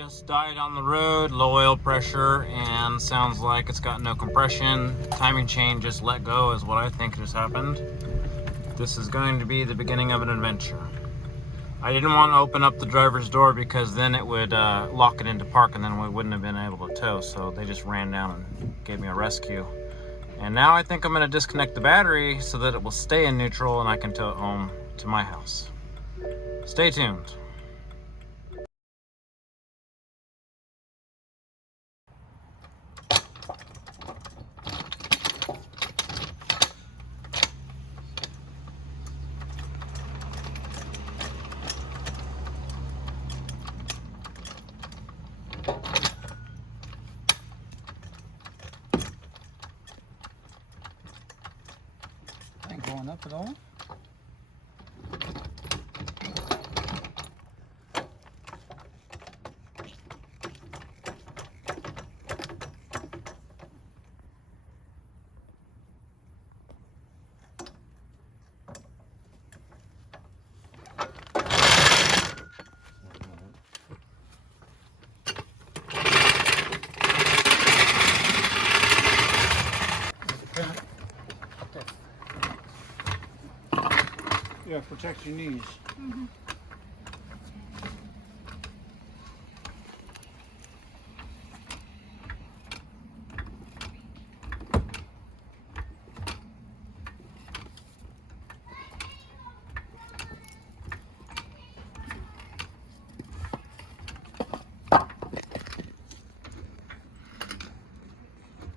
just died on the road, low oil pressure, and sounds like it's got no compression. Timing chain just let go is what I think just happened. This is going to be the beginning of an adventure. I didn't want to open up the driver's door because then it would lock it into park and then we wouldn't have been able to tow, so they just ran down and gave me a rescue. And now I think I'm going to disconnect the battery so that it will stay in neutral and I can tow it home to my house. Stay tuned. Ain't going up at all. Yeah, protect your knees. Mm-hmm.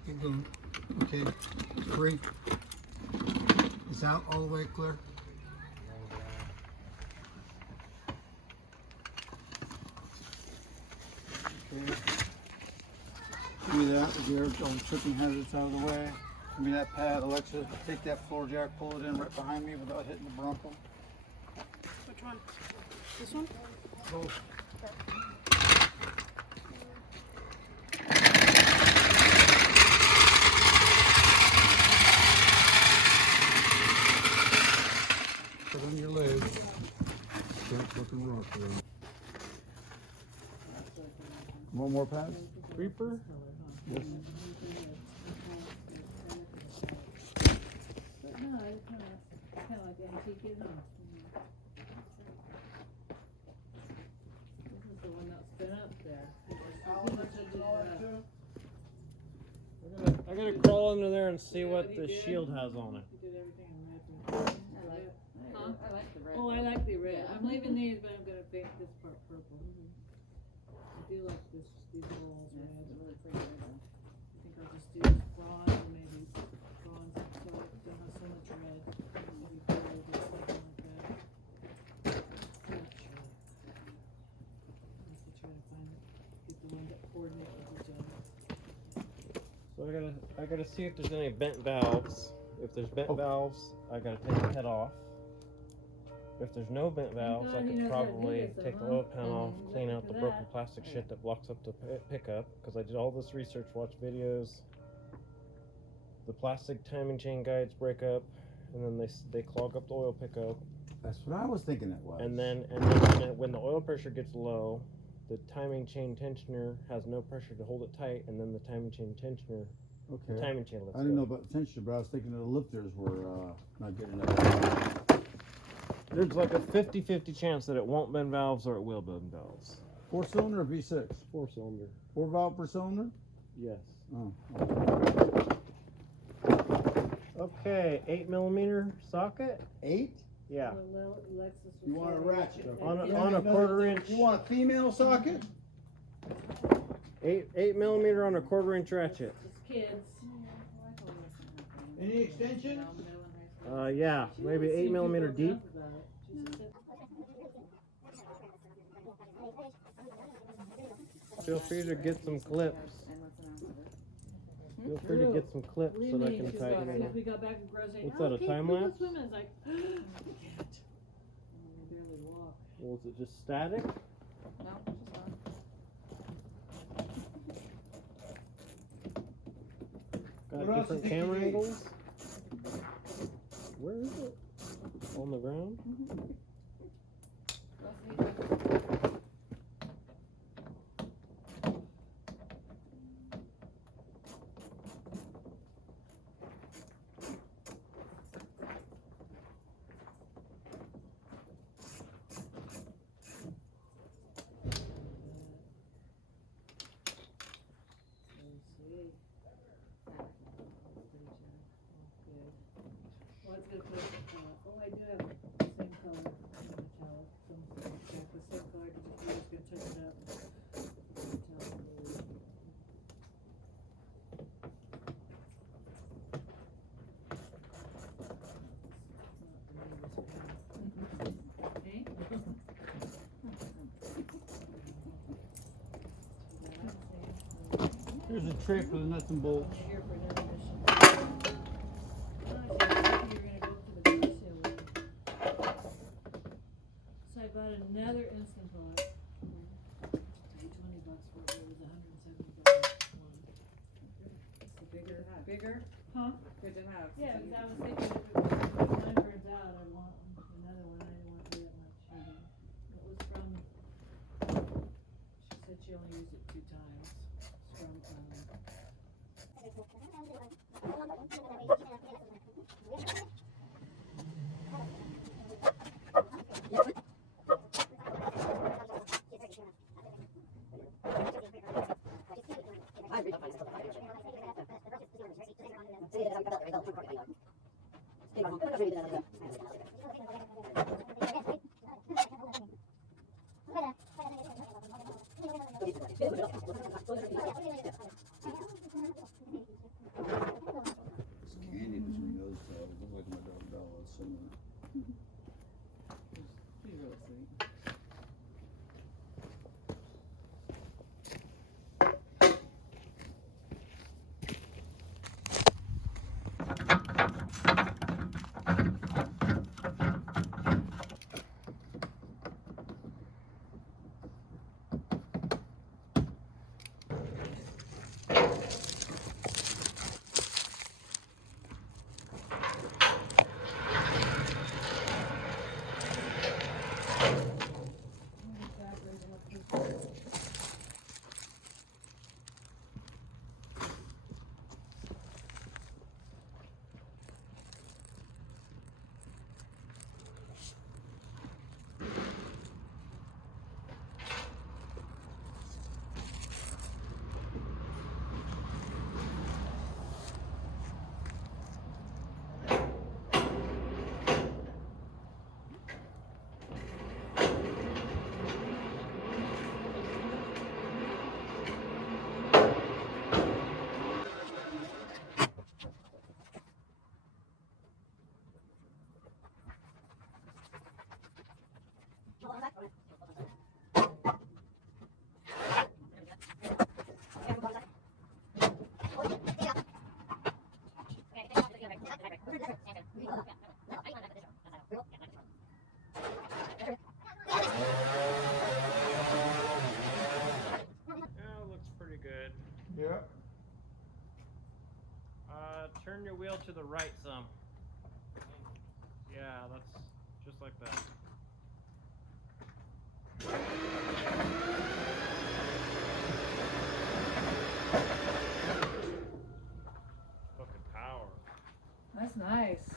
Keep going. Okay, 3. It's out all the way clear. Okay. Give me that. There's all the tripping hazards out of the way. Give me that pad. Alexa, take that floor jack, pull it in right behind me without hitting the Bronco. Which one? This one? Both. Put on your legs. Start looking rough there. One more pass? Creeper? Yes. But no, it's kind of like antique, isn't it? This is the one that's been up there. I gotta crawl under there and see what the shield has on it. You did everything in red. Huh? I like the red. Oh, I like the red. I'm leaving these, but I'm gonna paint this part purple. I do like this, these walls red. Really pretty red. I think I'll just do bronze or maybe bronze so it don't have so much red. Maybe gold or something like that. Not sure. I have to try to find it. Get the ones that coordinate with each other. So I gotta see if there's any bent valves. If there's bent valves, I gotta take the head off. If there's no bent valves, I could probably take the oil pan off, clean out the broken plastic shit that blocks up the pickup. Because I did all this research, watched videos. The plastic timing chain guides break up, and then they clog up the oil pickup. That's what I was thinking it was. And then when the oil pressure gets low, the timing chain tensioner has no pressure to hold it tight, and then the timing chain tensioner, okay. the timing chain lets I didn't go. know about the tensioner, but I was thinking the lifters were not getting enough. There's like a 50-50 chance that it won't bend valves or it will bend valves. 4-cylinder or V6? 4-cylinder. 4 valve per cylinder? Yes. Oh. Okay, 8mm socket. 8? Yeah. You want a ratchet? On a 1/4 inch. You want a female socket? 8mm on a 1/4 inch ratchet. It's kids. Any extension? Yeah, maybe 8mm deep. Feel free to get some clips. Feel free to get some clips so that I can tighten it up. We got back from grocery. What's that, a time lapse? I was like, I can't. I barely walk. Well, is it just static? No, just on. Got different camera angles. Where is it? On the ground? Here's a tray for the nuts and bolts. Here for another mission. You're gonna go to the garage sale with me. So I bought another Instant Pot. Paid $20 for it. It was $170 one. It's the bigger. Huh? Good to have. Yeah, because I was thinking if mine burns out, I want another one. I didn't want to do that much. It was from. She said she only used it 2 times. It's from. Candy between those tails. Look like my dog Bella. He's really sweet. Yeah. Turn your wheel to the right some. Yeah, that's just like that. Fucking power. That's nice.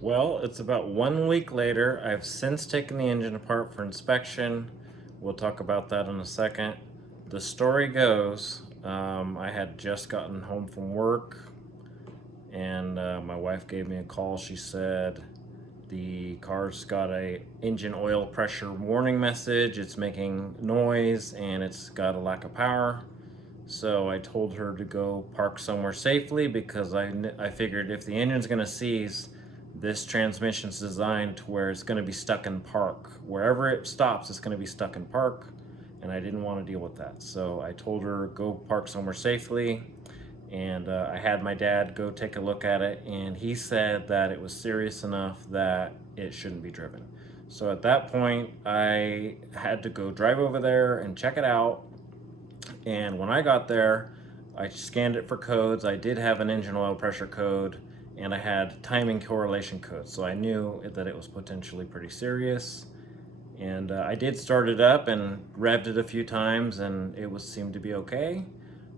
Well, it's about 1 week later. I've since taken the engine apart for inspection. We'll talk about that in a second. The story goes, I had just gotten home from work and my wife gave me a call. She said the car's got a engine oil pressure warning message. It's making noise and it's got a lack of power. So I told her to go park somewhere safely because I figured if the engine's gonna seize, this transmission's designed to where it's gonna be stuck in park. Wherever it stops, it's gonna be stuck in park, and I didn't want to deal with that. So I told her go park somewhere safely, and I had my dad go take a look at it, and he said that it was serious enough that it shouldn't be driven. So at that point, I had to go drive over there and check it out. And when I got there, I scanned it for codes. I did have an engine oil pressure code, and I had timing correlation codes, so I knew that it was potentially pretty serious. And I did start it up and revved it a few times, and it seemed to be okay.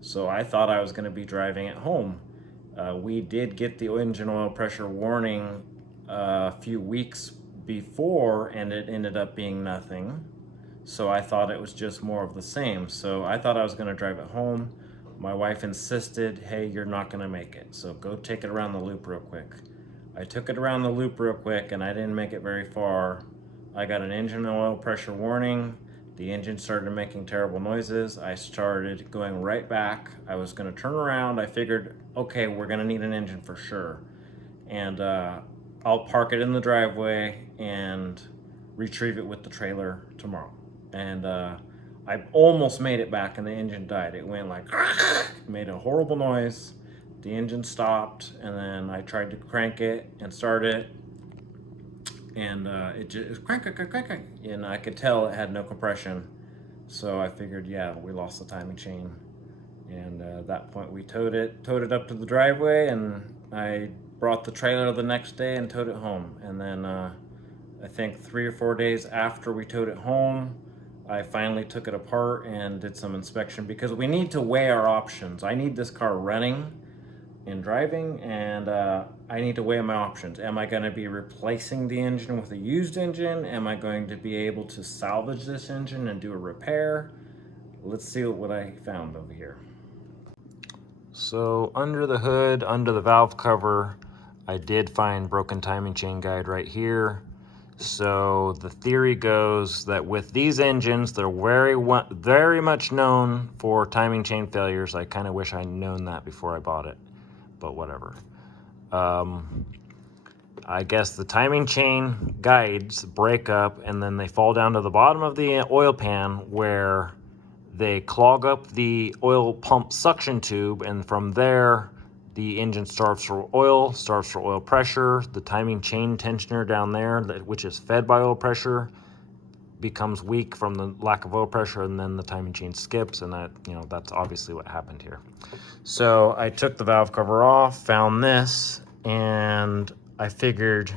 So I thought I was going to be driving it home. We did get the engine oil pressure warning a few weeks before, and it ended up being nothing. So I thought it was just more of the same. So I thought I was going to drive it home. My wife insisted, hey, you're not gonna make it, so go take it around the loop real quick. I took it around the loop real quick and I didn't make it very far. I got an engine oil pressure warning. The engine started making terrible noises. I started going right back. I was gonna turn around. I figured, okay, we're gonna need an engine for sure. And I'll park it in the driveway and retrieve it with the trailer tomorrow. And I almost made it back and the engine died. It went like, made a horrible noise. The engine stopped, and then I tried to crank it and start it, and it just crank, and I could tell it had no compression. So I figured, yeah, we lost the timing chain. And at that point we towed it up to the driveway, and I brought the trailer the next day and towed it home. And then I think 3 or 4 days after we towed it home, I finally took it apart and did some inspection, because we need to weigh our options. I need this car running and driving, and I need to weigh my options. Am I gonna be replacing the engine with a used engine? Am I going to be able to salvage this engine and do a repair? Let's see what I found over here. So under the hood, under the valve cover, I did find broken timing chain guide right here. So the theory goes that with these engines, they're very much known for timing chain failures. I kind of wish I'd known that before I bought it, but whatever. I guess the timing chain guides break up and then they fall down to the bottom of the oil pan, where they clog up the oil pump suction tube, and from there the engine starves for oil pressure. The timing chain tensioner down there, which is fed by oil pressure, becomes weak from the lack of oil pressure, and then the timing chain skips, and that, that's obviously what happened here. So I took the valve cover off, found this, and I figured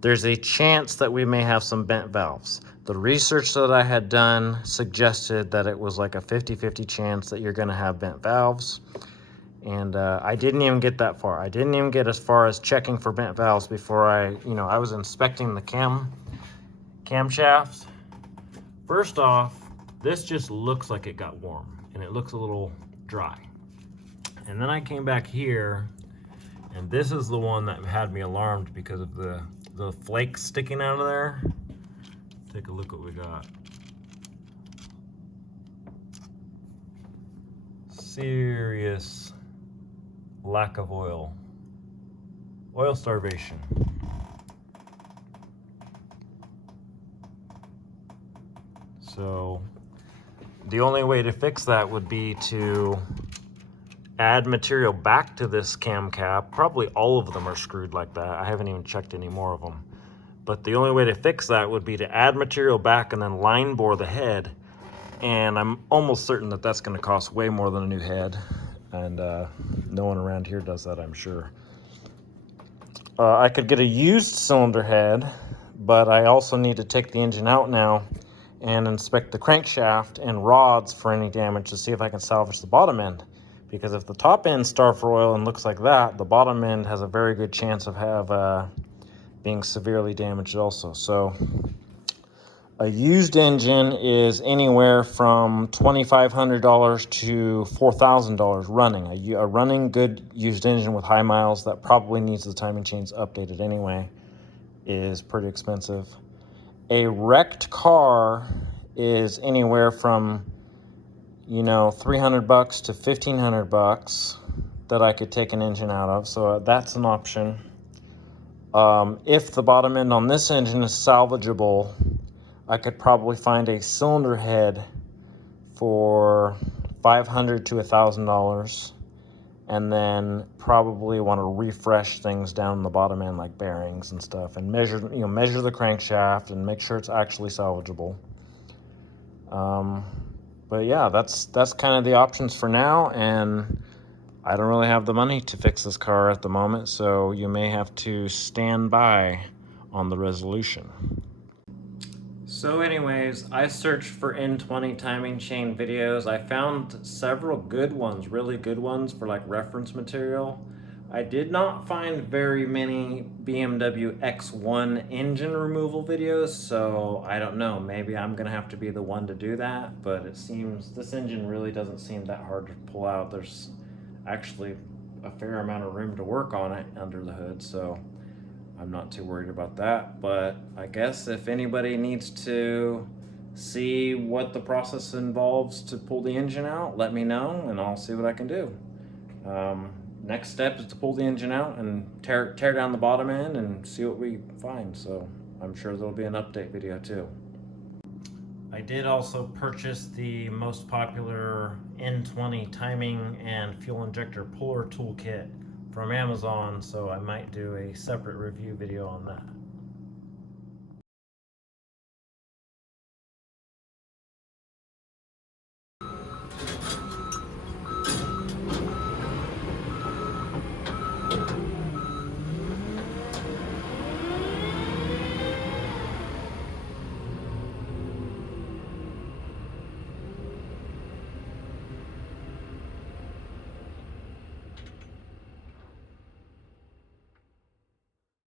there's a chance that we may have some bent valves. The research that I had done suggested that it was like a 50-50 chance that you're gonna have bent valves. And I didn't even get that far. I didn't even get as far as checking for bent valves before I was inspecting the camshaft. First off, this just looks like it got warm, and it looks a little dry. And then I came back here, and this is the one that had me alarmed because of the flakes sticking out of there. Take a look what we got. Serious lack of oil. Oil starvation. So the only way to fix that would be to add material back to this cam cap. Probably all of them are screwed like that. I haven't even checked any more of them. But the only way to fix that would be to add material back and then line bore the head. And I'm almost certain that that's going to cost way more than a new head. And no one around here does that, I'm sure. I could get a used cylinder head, but I also need to take the engine out now and inspect the crankshaft and rods for any damage to see if I can salvage the bottom end. Because if the top end starved for oil and looks like that, the bottom end has a very good chance of being severely damaged also. So a used engine is anywhere from $2,500 to $4,000 running. A running good used engine with high miles that probably needs the timing chains updated anyway is pretty expensive. A wrecked car is anywhere from $300 to $1,500 that I could take an engine out of. So that's an option. If the bottom end on this engine is salvageable, I could probably find a cylinder head for $500 to $1,000, and then probably want to refresh things down the bottom end, like bearings and stuff, and measure the crankshaft and make sure it's actually salvageable. But yeah, that's kind of the options for now, and I don't really have the money to fix this car at the moment, so you may have to stand by on the resolution. So anyways, I searched for N20 timing chain videos. I found several good ones, really good ones for like reference material. I did not find very many BMW X1 engine removal videos, so I don't know, maybe I'm gonna have to be the one to do that, but it seems this engine really doesn't seem that hard to pull out. There's actually a fair amount of room to work on it under the hood, so I'm not too worried about that. But I guess if anybody needs to see what the process involves to pull the engine out, let me know and I'll see what I can do. Next step is to pull the engine out and tear down the bottom end and see what we find. So I'm sure there'll be an update video too. I did also purchase the most popular N20 timing and fuel injector puller toolkit from Amazon, so I might do a separate review video on that.